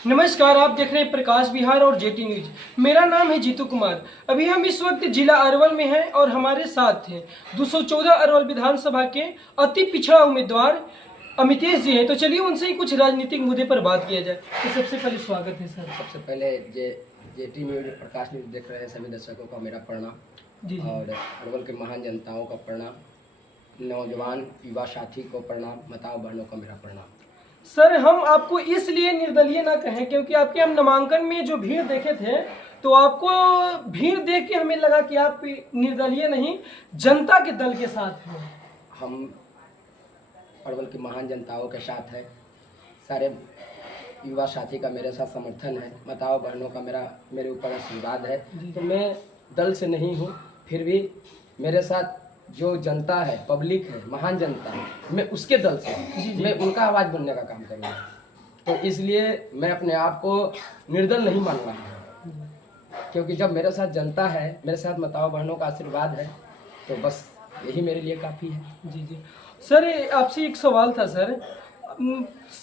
नमस्कार, आप देख रहे हैं प्रकाश बिहार और जेटी न्यूज। मेरा नाम है जीतू कुमार। अभी हम इस वक्त जिला अरवल में हैं और हमारे साथ हैं 214 अरवल विधानसभा के अति पिछड़ा उम्मीदवार अमितेश जी हैं। तो चलिए उनसे ही कुछ राजनीतिक मुद्दे पर बात किया जाए। तो सबसे पहले स्वागत है सर। सबसे पहले जेटी न्यूज प्रकाश न्यूज देख रहे हैं सभी दर्शकों का मेरा प्रणाम जी जी। और अरवल के महान जनताओं का प्रणाम, नौजवान युवा साथी को प्रणाम, माताओं बहनों का मेरा प्रणाम। सर, हम आपको इसलिए निर्दलीय ना कहें क्योंकि आपके हम नामांकन में जो भीड़ देखे थे तो आपको भीड़ देख के हमें लगा कि आप निर्दलीय नहीं, जनता के दल के साथ हैं। हम अरवल की महान जनताओं के साथ है, सारे युवा साथी का मेरे साथ समर्थन है, माताओं बहनों का मेरे ऊपर आशीर्वाद है। तो मैं दल से नहीं हूँ, फिर भी मेरे साथ जो जनता है, पब्लिक है, महान जनता है, मैं उसके दल से मैं उनका आवाज़ बनने का काम करूँगा। तो इसलिए मैं अपने आप को निर्दल नहीं मान रहा हूँ, क्योंकि जब मेरे साथ जनता है, मेरे साथ माताओं बहनों का आशीर्वाद है, तो बस यही मेरे लिए काफ़ी है। जी जी। सर, आपसे एक सवाल था सर।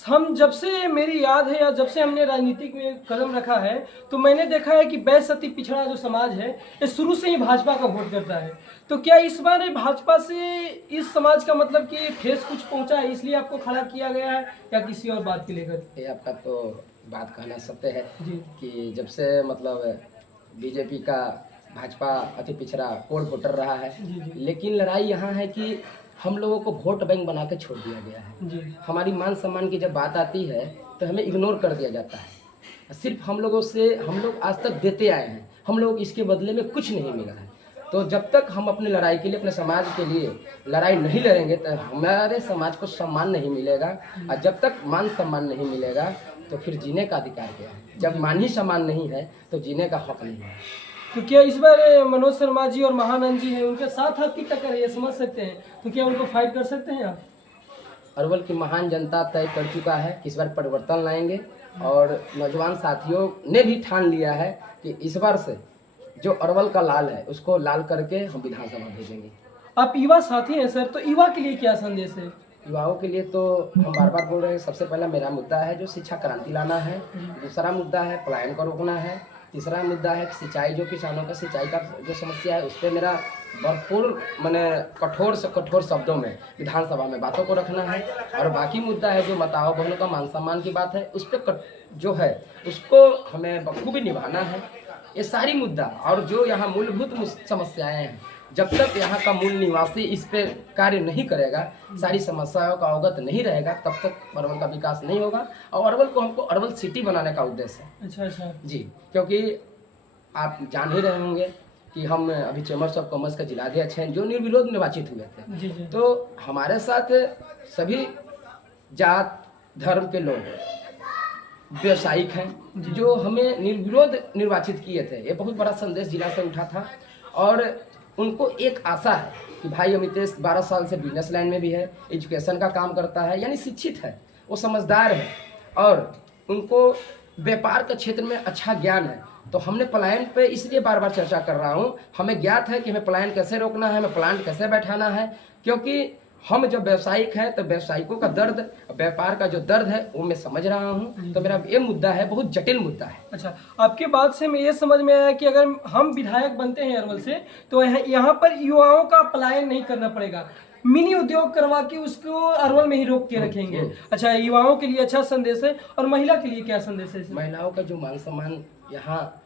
हम जब से मेरी याद है या जब से हमने राजनीतिक में कदम रखा है तो मैंने देखा है कि बैस अति पिछड़ा जो समाज है ये शुरू से ही भाजपा का वोट करता है। तो क्या इस बार भाजपा से इस समाज का मतलब कि ठेस कुछ पहुंचा है, इसलिए आपको खड़ा किया गया है या किसी और बात को लेकर? ये आपका तो बात कहना सत्य है जी कि जब से मतलब बीजेपी का भाजपा अति पिछड़ा कोर वोटर रहा है, लेकिन लड़ाई यहाँ है कि हम लोगों को वोट बैंक बना के छोड़ दिया गया है। जी हमारी मान सम्मान की जब बात आती है तो हमें इग्नोर कर दिया जाता है। सिर्फ हम लोग आज तक देते आए हैं, हम लोग इसके बदले में कुछ नहीं मिला है। तो जब तक हम अपनी लड़ाई के लिए, अपने समाज के लिए लड़ाई नहीं लड़ेंगे तो हमारे समाज को सम्मान नहीं मिलेगा, और जब तक मान सम्मान नहीं मिलेगा तो फिर जीने का अधिकार क्या है? जब मान ही सम्मान नहीं है तो जीने का हक नहीं है। तो क्या इस बार मनोज शर्मा जी और महानंद जी हैं, उनके साथ आपकी टक्कर है, ये समझ सकते हैं? तो क्या उनको फाइट कर सकते हैं आप? अरवल की महान जनता तय कर चुका है कि इस बार परिवर्तन लाएंगे, और नौजवान साथियों ने भी ठान लिया है कि इस बार से जो अरवल का लाल है उसको लाल करके हम विधानसभा भेजेंगे। आप युवा साथी हैं सर, तो युवा के लिए क्या संदेश है? युवाओं के लिए तो हम बार बार बोल रहे हैं, सबसे पहला मेरा मुद्दा है जो शिक्षा क्रांति लाना है, दूसरा मुद्दा है पलायन को रोकना है, तीसरा मुद्दा है सिंचाई, जो किसानों का सिंचाई का जो समस्या है उस पर मेरा भरपूर मैंने कठोर से कठोर शब्दों में विधानसभा में बातों को रखना है, और बाकी मुद्दा है जो माताओं बहनों का मान सम्मान की बात है उस पर जो है उसको हमें बखूबी निभाना है। ये सारी मुद्दा और जो यहाँ मूलभूत समस्याएं हैं, जब तक यहाँ का मूल निवासी इस पे कार्य नहीं करेगा, सारी समस्याओं का अवगत नहीं रहेगा, तब तक अरवल का विकास नहीं होगा। और अरवल को हमको अरवल सिटी बनाने का उद्देश्य है। अच्छा अच्छा जी, क्योंकि आप जान ही रहे होंगे कि हम अभी चैम्बर्स ऑफ कॉमर्स का जिलाध्यक्ष हैं जो निर्विरोध निर्वाचित हुए थे। जी जी। तो हमारे साथ सभी जात धर्म के लोग व्यवसायिक हैं जो हमें निर्विरोध निर्वाचित किए थे। ये बहुत बड़ा संदेश जिला से उठा था, और उनको एक आशा है कि भाई अमितेश 12 साल से बिजनेस लाइन में भी है, एजुकेशन का काम करता है, यानी शिक्षित है, वो समझदार है, और उनको व्यापार के क्षेत्र में अच्छा ज्ञान है। तो हमने पलायन पे इसलिए बार बार चर्चा कर रहा हूँ, हमें ज्ञात है कि हमें पलायन कैसे रोकना है, हमें प्लांट कैसे बैठाना है, क्योंकि हम जब व्यावसायिक हैं तो व्यावसायिकों का दर्द, व्यापार का जो दर्द है वो मैं समझ रहा हूँ। तो मेरा ये मुद्दा है, बहुत जटिल मुद्दा है। अच्छा, आपके बात से मैं ये समझ में आया कि अगर हम विधायक बनते हैं अरवल से तो यहाँ पर युवाओं का पलायन नहीं करना पड़ेगा, मिनी उद्योग करवा के उसको अरवल में ही रोक के रखेंगे। अच्छा, युवाओं के लिए अच्छा संदेश है। और महिला के लिए क्या संदेश है? महिलाओं का जो मान सम्मान यहाँ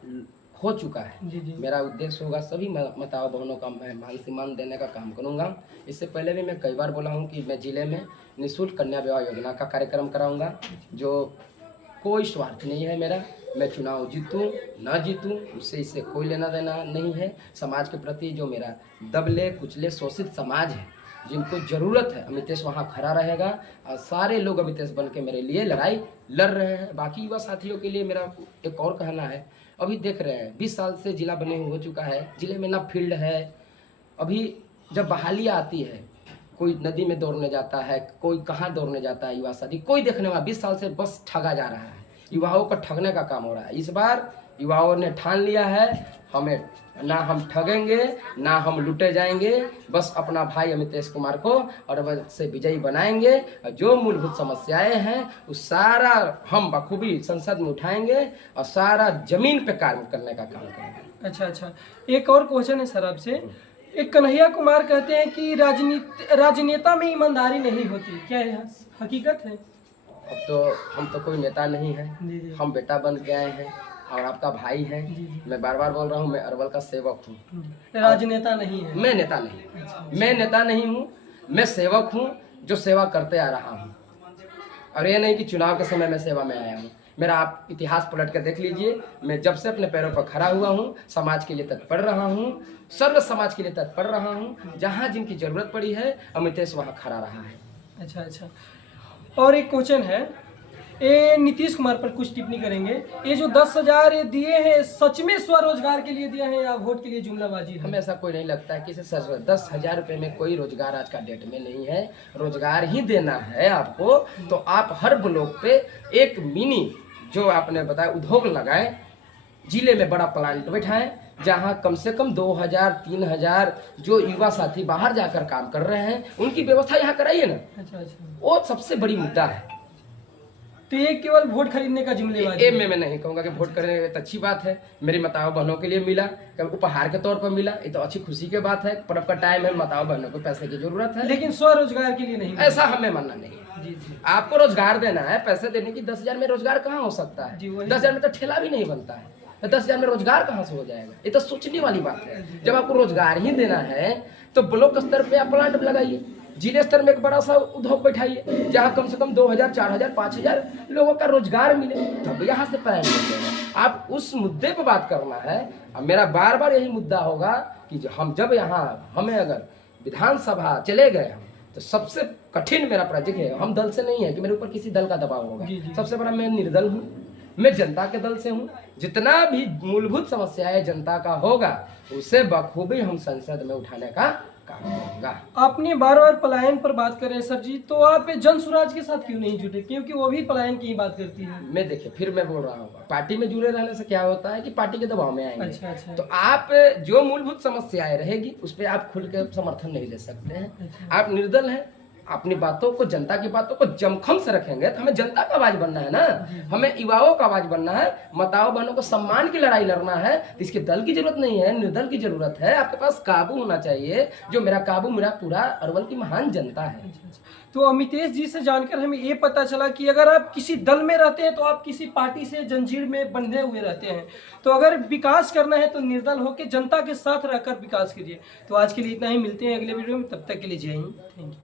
हो चुका है, जी जी। मेरा उद्देश्य होगा सभी माताओं बहनों का मैं मान सम्मान देने का काम करूँगा। इससे पहले भी मैं कई बार बोला हूँ कि मैं जिले में निःशुल्क कन्या विवाह योजना का कार्यक्रम कराऊंगा, जो कोई स्वार्थ नहीं है मेरा। मैं चुनाव जीतूं ना जीतूं उससे इससे कोई लेना देना नहीं है। समाज के प्रति जो मेरा दबले कुचले शोषित समाज है, जिनको ज़रूरत है, अमितेश वहाँ खड़ा रहेगा, और सारे लोग अमितेश बन के मेरे लिए लड़ाई लड़ रहे हैं। बाकी युवा साथियों के लिए मेरा एक और कहना है, अभी देख रहे हैं 20 साल से जिला बने हो चुका है, जिले में ना फील्ड है। अभी जब बहाली आती है, कोई नदी में दौड़ने जाता है, कोई कहाँ दौड़ने जाता है, युवा साथी कोई देखने वाला 20 साल से बस ठगा जा रहा है, युवाओं को ठगने का काम हो रहा है। इस बार युवाओं ने ठान लिया है, हमें ना हम ठगेंगे ना हम लूटे जाएंगे, बस अपना भाई अमितेश कुमार को अरवल से विजयी बनाएंगे। और जो मूलभूत समस्याएं हैं उस सारा हम बखूबी संसद में उठाएंगे और सारा जमीन पे कार्य करने का काम करेंगे। अच्छा, एक और क्वेश्चन है सर आपसे। एक कन्हैया कुमार कहते हैं कि राजनेता में ईमानदारी नहीं होती, क्या यह हकीकत है? अब तो हम तो कोई नेता नहीं है, जी। हम बेटा बन के आए हैं और आपका भाई है। मैं बार बार बोल रहा हूँ, मैं अरवल का सेवक हूँ, राजनेता नहीं है। मैं नेता नहीं, मैं नेता नहीं हूँ, मैं सेवक हूँ जो सेवा करते आ रहा हूँ। और ये नहीं कि चुनाव के समय मैं सेवा में आया हूँ। मेरा आप इतिहास पलट कर देख लीजिए, मैं जब से अपने पैरों पर खड़ा हुआ हूँ समाज के लिए तत्पर रहा हूँ, सर्व समाज के लिए तत्पर रहा हूँ। जहाँ जिनकी जरूरत पड़ी है अमितेश वहाँ खड़ा रहा है। अच्छा, और एक क्वेश्चन है, ये नीतीश कुमार पर कुछ टिप्पणी करेंगे। ये जो 10,000 दिए हैं सच में स्वरोजगार के लिए दिए हैं या वोट के लिए जुमलाबाजी है? हमें ऐसा कोई नहीं लगता है कि 10,000 रुपये में कोई रोजगार आज का डेट में नहीं है। रोजगार ही देना है आपको तो आप हर ब्लॉक पे एक मिनी जो आपने बताया उद्योग लगाएं, जिले में बड़ा प्लांट बैठाएं, जहां कम से कम 2,000 3,000 जो युवा साथी बाहर जाकर काम कर रहे हैं उनकी व्यवस्था यहाँ कराइए ना। अच्छा, वो सबसे बड़ी मुद्दा है। तो ये केवल वोट खरीदने का जुमलेबाजी है? मैं नहीं कहूँगा कि वोट करने तो अच्छी बात है, मेरी माताओं बहनों के लिए मिला, कभी उपहार के तौर पर मिला, ये तो अच्छी खुशी की बात है। पर्व का टाइम है, माताओं बहनों को पैसे की जरूरत है, लेकिन स्वरोजगार के लिए नहीं। ऐसा हमें मानना नहीं है। जी। आपको रोजगार देना है, पैसे देने की 10,000 में रोजगार कहाँ हो सकता है? 10,000 में तो ठेला भी नहीं बनता है, तो 10,000 में रोजगार कहाँ से हो जाएगा? ये तो सोचने वाली बात है। जब आपको रोजगार ही देना है तो ब्लॉक स्तर पे आप प्लांट लगाइए, जिले स्तर में एक बड़ा सा उद्योग बैठाइए, जहाँ कम से कम 2,000 4,000 5,000 लोगों का रोजगार मिले, तब यहाँ से प्लान मिलेगा। आप उस मुद्दे पर बात करना है। अब मेरा बार बार यही मुद्दा होगा कि हम जब यहाँ हमें अगर विधानसभा चले गए हम तो सबसे कठिन मेरा प्रोजेक्ट है, हम दल से नहीं है कि मेरे ऊपर किसी दल का दबाव होगा। सबसे बड़ा मैं निर्दल हूँ, मैं जनता के दल से हूँ। जितना भी मूलभूत समस्याएं जनता का होगा उसे बखूबी हम संसद में उठाने का काम करूंगा। आपने बार पलायन पर बात कर रहे हैं सर जी, तो आप जन स्वराज के साथ क्यों नहीं जुटे? क्योंकि वो भी पलायन की ही बात करती है। मैं देखिए फिर मैं बोल रहा हूँ, पार्टी में जुड़े रहने से क्या होता है कि पार्टी के दबाव में आएंगे। अच्छा। तो आप जो मूलभूत समस्याएं रहेगी उस पर आप खुल के समर्थन नहीं ले सकते हैं। आप निर्दल हैं, अपनी बातों को जनता की बातों को जमखम से रखेंगे तो हमें जनता का आवाज बनना है ना, हमें युवाओं का आवाज बनना है, माताओं बहनों को सम्मान की लड़ाई लड़ना है। तो इसके दल की जरूरत नहीं है, निर्दल की जरूरत है। आपके पास काबू होना चाहिए, जो मेरा काबू मेरा पूरा अरवल की महान जनता है। तो अमितेश जी से जानकर हमें ये पता चला कि अगर आप किसी दल में रहते हैं तो आप किसी पार्टी से जंजीर में बंधे हुए रहते हैं। तो अगर विकास करना है तो निर्दल होकर जनता के साथ रहकर विकास कीजिए। तो आज के लिए इतना ही, मिलते हैं अगले वीडियो में, तब तक के लिए जय हिंद, थैंक यू।